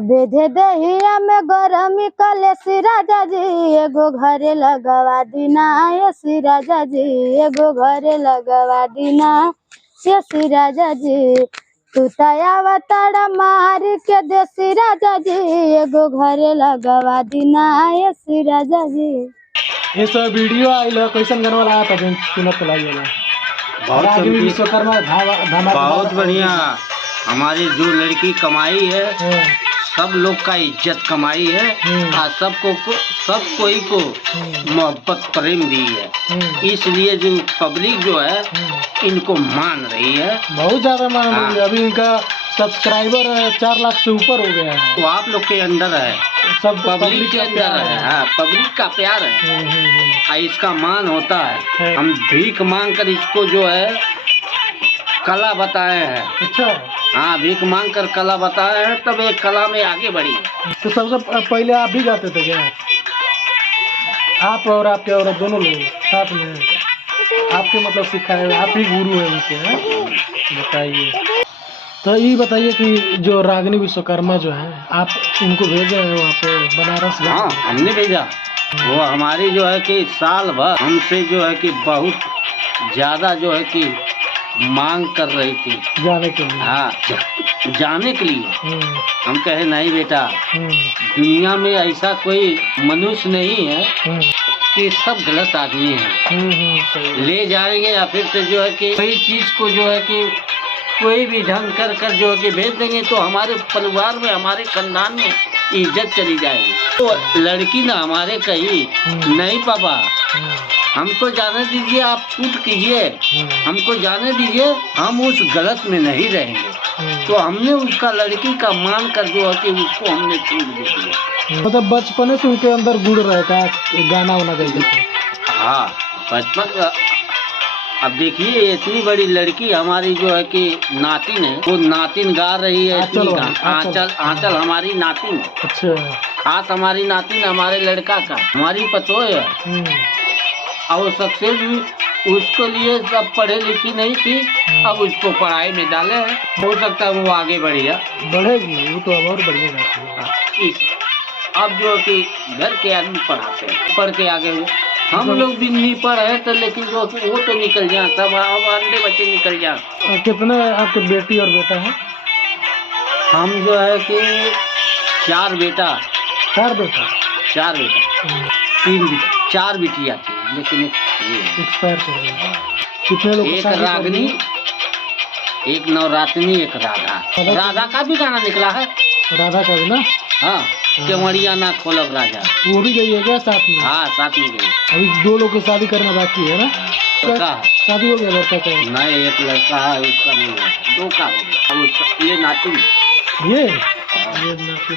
बेधे दहिया में गरमी कलेसी राजा जी, एगो घरे लगवा दीना ऐसी राजा जी, एगो घरे लगवा दीना ऐसी राजा जी। तू तया तारा मार के देसी राजा जी, एगो घरे लगवा दीना ऐसी राजा जी। ये सब वीडियो आइल कैसन गाना वाला था जो सुनत लागिला बहुत बढ़िया। हमारी जो लड़की कमाई है सब लोग का इज्जत कमाई है और सब कोई को मोहब्बत प्रेम दी है, इसलिए जो पब्लिक जो है इनको मान रही है, बहुत ज्यादा मान रही है। अभी इनका सब्सक्राइबर 4 लाख से ऊपर हो गया है। वो आप लोग के अंदर है, सब पब्लिक के अंदर है। हाँ, पब्लिक का प्यार है, इसका मान होता है। हम भीख मांग कर इसको जो है कला बताए हैं। अच्छा, हाँ, भीख मांग कर कला बताए हैं, तब एक कला में आगे बढ़ी। तो सबसे पहले आप भी गाते थे क्या? आप और आपके और दोनों लोग साथ में आपके मतलब सिखाए, आप ही गुरु हैं उनके, हैं? बताइए। तो ये बताइए कि जो रागिनी विश्वकर्मा जो है आप इनको भेजे हैं वहाँ पे बनारस? हाँ, हमने भेजा। वो हमारी जो है कि साल भर हमसे जो है कि बहुत ज्यादा जो है कि मांग कर रही थी जाने के लिए। हाँ, जाने के लिए। हम कहे नहीं बेटा, दुनिया में ऐसा कोई मनुष्य नहीं है कि सब गलत आदमी है। ले जाएंगे या फिर से जो है कि कोई चीज को जो है कि कोई भी ढंग कर जो है कि भेज देंगे तो हमारे परिवार में, हमारे खानदान में इज्जत चली जाएगी। तो लड़की ना हमारे कही नहीं पापा, हमको जाने दीजिए, आप छूट कीजिए, हमको जाने दीजिए, हम उस गलत में नहीं रहेंगे। तो हमने उसका लड़की का मान कर जो है कि उसको हमने छूट दे दिया। मतलब बचपन से उनके अंदर गुड़ रहता है गाना वाना गाते थे? हाँ, बचपन। अब देखिए इतनी बड़ी लड़की हमारी जो है कि नातिन है, वो नातिन गा रही है। आंचल हमारी नातिन। अच्छा, खास हमारी नातिन हमारे लड़का का, हमारी पतोह है। और सक्सेस भी उसके लिए सब पढ़े लिखी नहीं थी, अब उसको पढ़ाई में डाले हैं। हो सकता है वो आगे बढ़ेगी, वो तो और बढ़िएगा। अब जो कि घर के आदमी पढ़ाते हैं, पढ़ के आगे हम लोग भी नहीं पढ़े तो, लेकिन जो वो तो निकल जाए, सब हमारे बच्चे निकल जाए। कितने आपके बेटी और बेटा है? हम जो है कि 4 बेटा। 4 बेटा? 4 बेटा, 4 बिटिया थी, लेकिन एक्सपायर कर गई। कितने लोग? एक रागिनी, एक नवरात्रि, एक राधा। राधा का भी गाना निकला है। राधा का भी ना? हाँ, केवड़िया ना खोलब राजा, वो भी गई है क्या साथ में? हाँ, साथ में गई। अभी 2 लोग की शादी करना बाकी है ना? शादी हो गया लड़का का? नहीं, एक लड़का है, उसका नहीं है, 2 का हो गया। ये नाती, ये नाती।